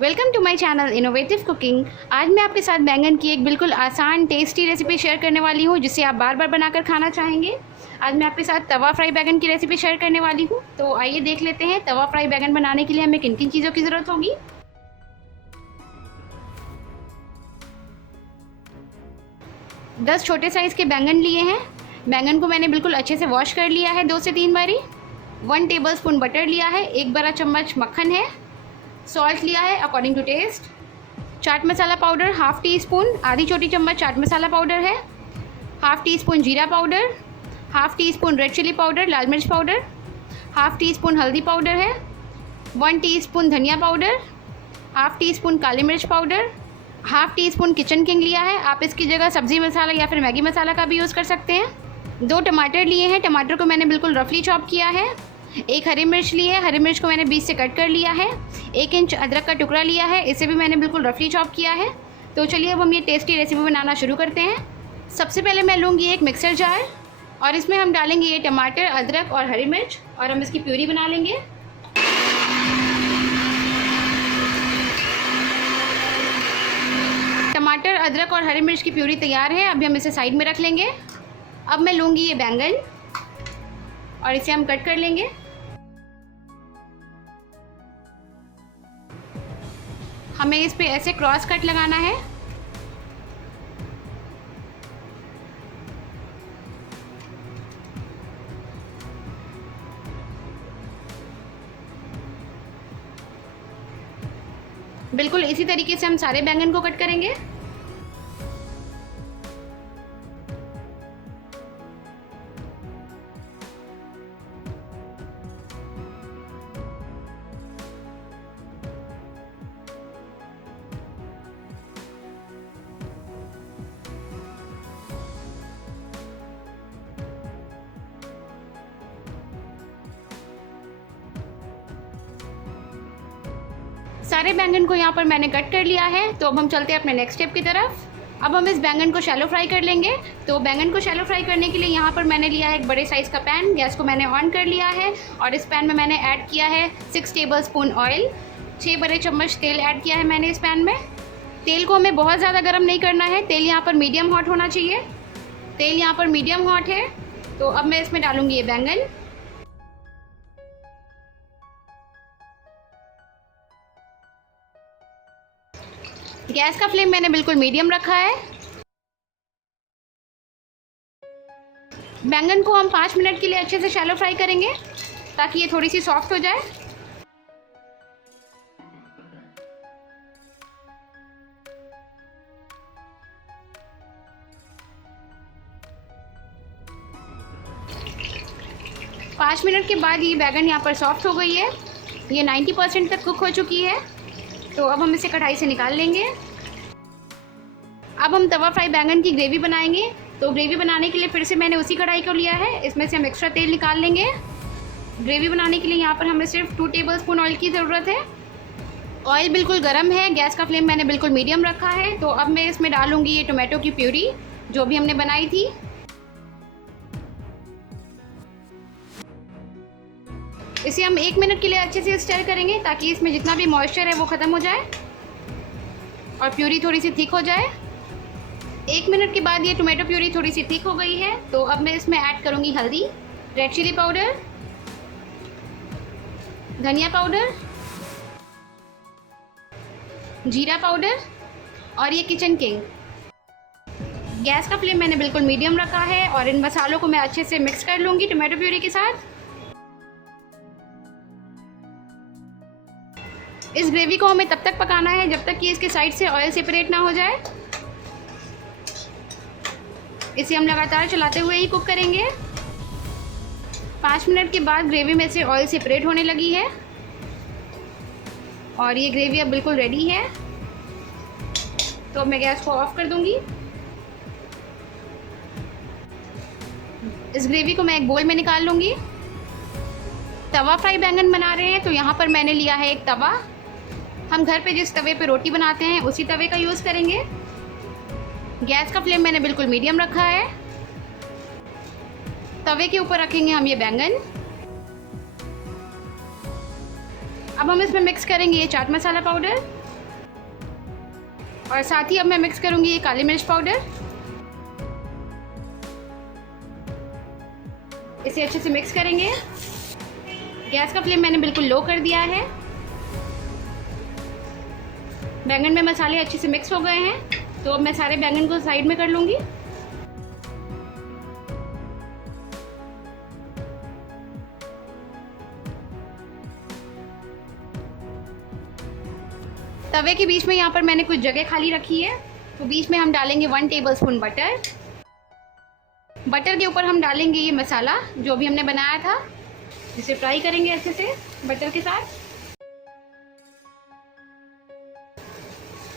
Welcome to my channel innovative cooking. आज मैं आपके साथ बैंगन की एक बिल्कुल आसान टेस्टी रेसिपी शेयर करने वाली हूँ जिसे आप बार बार बनाकर खाना चाहेंगे। आज मैं आपके साथ तवा फ्राई बैंगन की रेसिपी शेयर करने वाली हूँ। तो आइए देख लेते हैं तवा फ्राई बैंगन बनाने के लिए हमें किन किन चीज़ों की ज़रूरत होगी। दस छोटे साइज़ के बैंगन लिए हैं। बैंगन को मैंने बिल्कुल अच्छे से वॉश कर लिया है 2 से 3 बारी। 1 टेबलस्पून बटर लिया है, 1 बड़ा चम्मच मक्खन है, सॉल्ट लिया है according to taste, chaat masala powder half teaspoon, आधी छोटी चम्मच चाट मसाला पाउडर है, हाफ़ टी स्पून जीरा powder, half teaspoon red chilli powder लाल मिर्च पाउडर, हाफ़ टी स्पून हल्दी पाउडर है, 1 टीस्पून धनिया पाउडर, हाफ़ टी स्पून काली मिर्च powder, half teaspoon Kitchen King लिया है। आप इसकी जगह सब्ज़ी मसाला या फिर मैगी मसाला का भी यूज़ कर सकते हैं। 2 टमाटर लिए हैं, टमाटर को मैंने बिल्कुल रफली चॉप किया है। 1 हरी मिर्च ली है, हरी मिर्च को मैंने बीच से कट कर लिया है। 1 इंच अदरक का टुकड़ा लिया है, इसे भी मैंने बिल्कुल रफली चॉप किया है। तो चलिए अब हम ये टेस्टी रेसिपी बनाना शुरू करते हैं। सबसे पहले मैं लूँगी एक मिक्सर जार और इसमें हम डालेंगे ये टमाटर, अदरक और हरी मिर्च और हम इसकी प्यूरी बना लेंगे। टमाटर, अदरक और हरी मिर्च की प्यूरी तैयार है। अभी हम इसे साइड में रख लेंगे। अब मैं लूँगी ये बैंगन और इसे हम कट कर लेंगे। हमें इस पे ऐसे क्रॉस कट लगाना है। बिल्कुल इसी तरीके से हम सारे बैंगन को कट करेंगे। सारे बैंगन को यहाँ पर मैंने कट कर लिया है। तो अब हम चलते हैं अपने नेक्स्ट स्टेप की तरफ। अब हम इस बैंगन को शैलो फ्राई कर लेंगे। तो बैंगन को शैलो फ्राई करने के लिए यहाँ पर मैंने लिया है एक बड़े साइज़ का पैन। गैस को मैंने ऑन कर लिया है और इस पैन में मैंने ऐड किया है 6 टेबलस्पून ऑयल, 6 बड़े चम्मच तेल ऐड किया है मैंने इस पैन में। तेल को हमें बहुत ज़्यादा गर्म नहीं करना है, तेल यहाँ पर मीडियम हॉट होना चाहिए। तेल यहाँ पर मीडियम हॉट है। तो अब मैं इसमें डालूँगी ये बैंगन। गैस का फ्लेम मैंने बिल्कुल मीडियम रखा है। बैंगन को हम 5 मिनट के लिए अच्छे से शैलो फ्राई करेंगे ताकि ये थोड़ी सी सॉफ्ट हो जाए। पाँच मिनट के बाद ये बैंगन यहाँ पर सॉफ्ट हो गई है। ये 90% तक कुक हो चुकी है। तो अब हम इसे कढ़ाई से निकाल लेंगे। अब हम तवा फ्राई बैंगन की ग्रेवी बनाएंगे। तो ग्रेवी बनाने के लिए फिर से मैंने उसी कढ़ाई को लिया है, इसमें से हम एक्स्ट्रा तेल निकाल लेंगे। ग्रेवी बनाने के लिए यहाँ पर हमें सिर्फ 2 टेबलस्पून ऑयल की ज़रूरत है। ऑयल बिल्कुल गर्म है, गैस का फ्लेम मैंने बिल्कुल मीडियम रखा है। तो अब मैं इसमें डालूँगी ये टोमेटो की प्यूरी जो भी हमने बनाई थी। इसे हम 1 मिनट के लिए अच्छे से स्टर करेंगे ताकि इसमें जितना भी मॉइस्चर है वो ख़त्म हो जाए और प्यूरी थोड़ी सी थिक हो जाए। 1 मिनट के बाद ये टोमेटो प्यूरी थोड़ी सी थिक हो गई है। तो अब मैं इसमें ऐड करूँगी हल्दी, रेड चिली पाउडर, धनिया पाउडर, जीरा पाउडर और ये किचन किंग। गैस का फ्लेम मैंने बिल्कुल मीडियम रखा है और इन मसालों को मैं अच्छे से मिक्स कर लूँगी टोमेटो प्यूरी के साथ। इस ग्रेवी को हमें तब तक पकाना है जब तक कि इसके साइड से ऑयल सेपरेट ना हो जाए। इसे हम लगातार चलाते हुए ही कुक करेंगे। 5 मिनट के बाद ग्रेवी में से ऑयल सेपरेट होने लगी है और ये ग्रेवी अब बिल्कुल रेडी है। तो अब मैं गैस को ऑफ कर दूंगी। इस ग्रेवी को मैं एक बोल में निकाल लूँगी। तवा फ्राई बैंगन बना रहे हैं तो यहाँ पर मैंने लिया है एक तवा। हम घर पे जिस तवे पे रोटी बनाते हैं उसी तवे का यूज़ करेंगे। गैस का फ्लेम मैंने बिल्कुल मीडियम रखा है। तवे के ऊपर रखेंगे हम ये बैंगन। अब हम इसमें मिक्स करेंगे ये चाट मसाला पाउडर, और साथ ही अब मैं मिक्स करूँगी ये काली मिर्च पाउडर। इसे अच्छे से मिक्स करेंगे। गैस का फ्लेम मैंने बिल्कुल लो कर दिया है। बैंगन में मसाले अच्छे से मिक्स हो गए हैं, तो अब मैं सारे बैंगन को साइड में कर लूँगी। तवे के बीच में यहाँ पर मैंने कुछ जगह खाली रखी है, तो बीच में हम डालेंगे 1 टेबलस्पून बटर। बटर के ऊपर हम डालेंगे ये मसाला जो भी हमने बनाया था, जिसे फ्राई करेंगे अच्छे से बटर के साथ।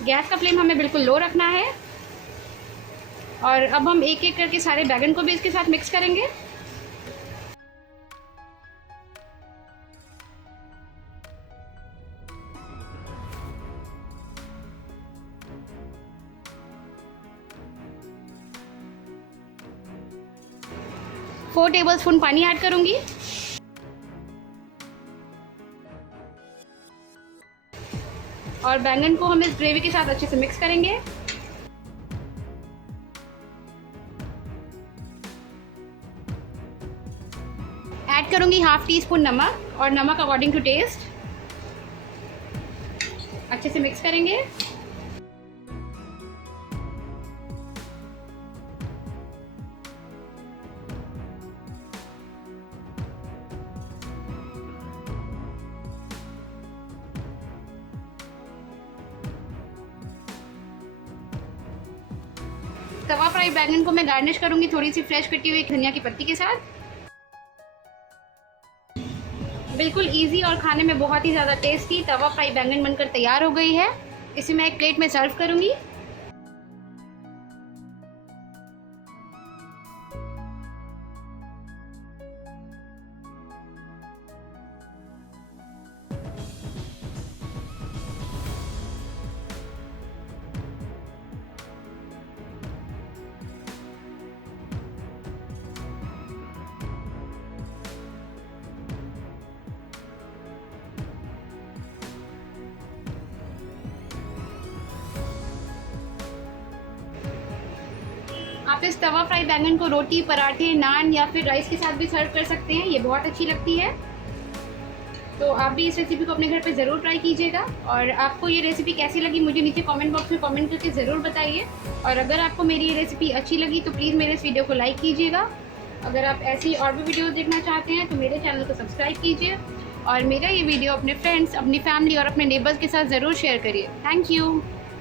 गैस का फ्लेम हमें बिल्कुल लो रखना है। और अब हम एक एक करके सारे बैंगन को भी इसके साथ मिक्स करेंगे। फोर टेबलस्पून पानी ऐड करूंगी। और बैंगन को हम इस ग्रेवी के साथ अच्छे से मिक्स करेंगे। ऐड करूंगी हाफ टी स्पून नमक, और नमक अकॉर्डिंग टू टेस्ट। अच्छे से मिक्स करेंगे। तवा फ्राई बैंगन को मैं गार्निश करूंगी थोड़ी सी फ्रेश कटी हुई धनिया की पत्ती के साथ। बिल्कुल इजी और खाने में बहुत ही ज़्यादा टेस्टी तवा फ्राई बैंगन बनकर तैयार हो गई है। इसे मैं एक प्लेट में सर्व करूंगी। आप इस तवा फ्राई बैंगन को रोटी, पराठे, नान या फिर राइस के साथ भी सर्व कर सकते हैं। ये बहुत अच्छी लगती है। तो आप भी इस रेसिपी को अपने घर पे ज़रूर ट्राई कीजिएगा। और आपको ये रेसिपी कैसी लगी मुझे नीचे कमेंट बॉक्स में कमेंट करके ज़रूर बताइए। और अगर आपको मेरी ये रेसिपी अच्छी लगी तो प्लीज़ मेरे इस वीडियो को लाइक कीजिएगा। अगर आप ऐसी और भी वीडियो देखना चाहते हैं तो मेरे चैनल को सब्सक्राइब कीजिए। और मेरा ये वीडियो अपने फ्रेंड्स, अपनी फैमिली और अपने नेबर्स के साथ ज़रूर शेयर करिए। Thank you.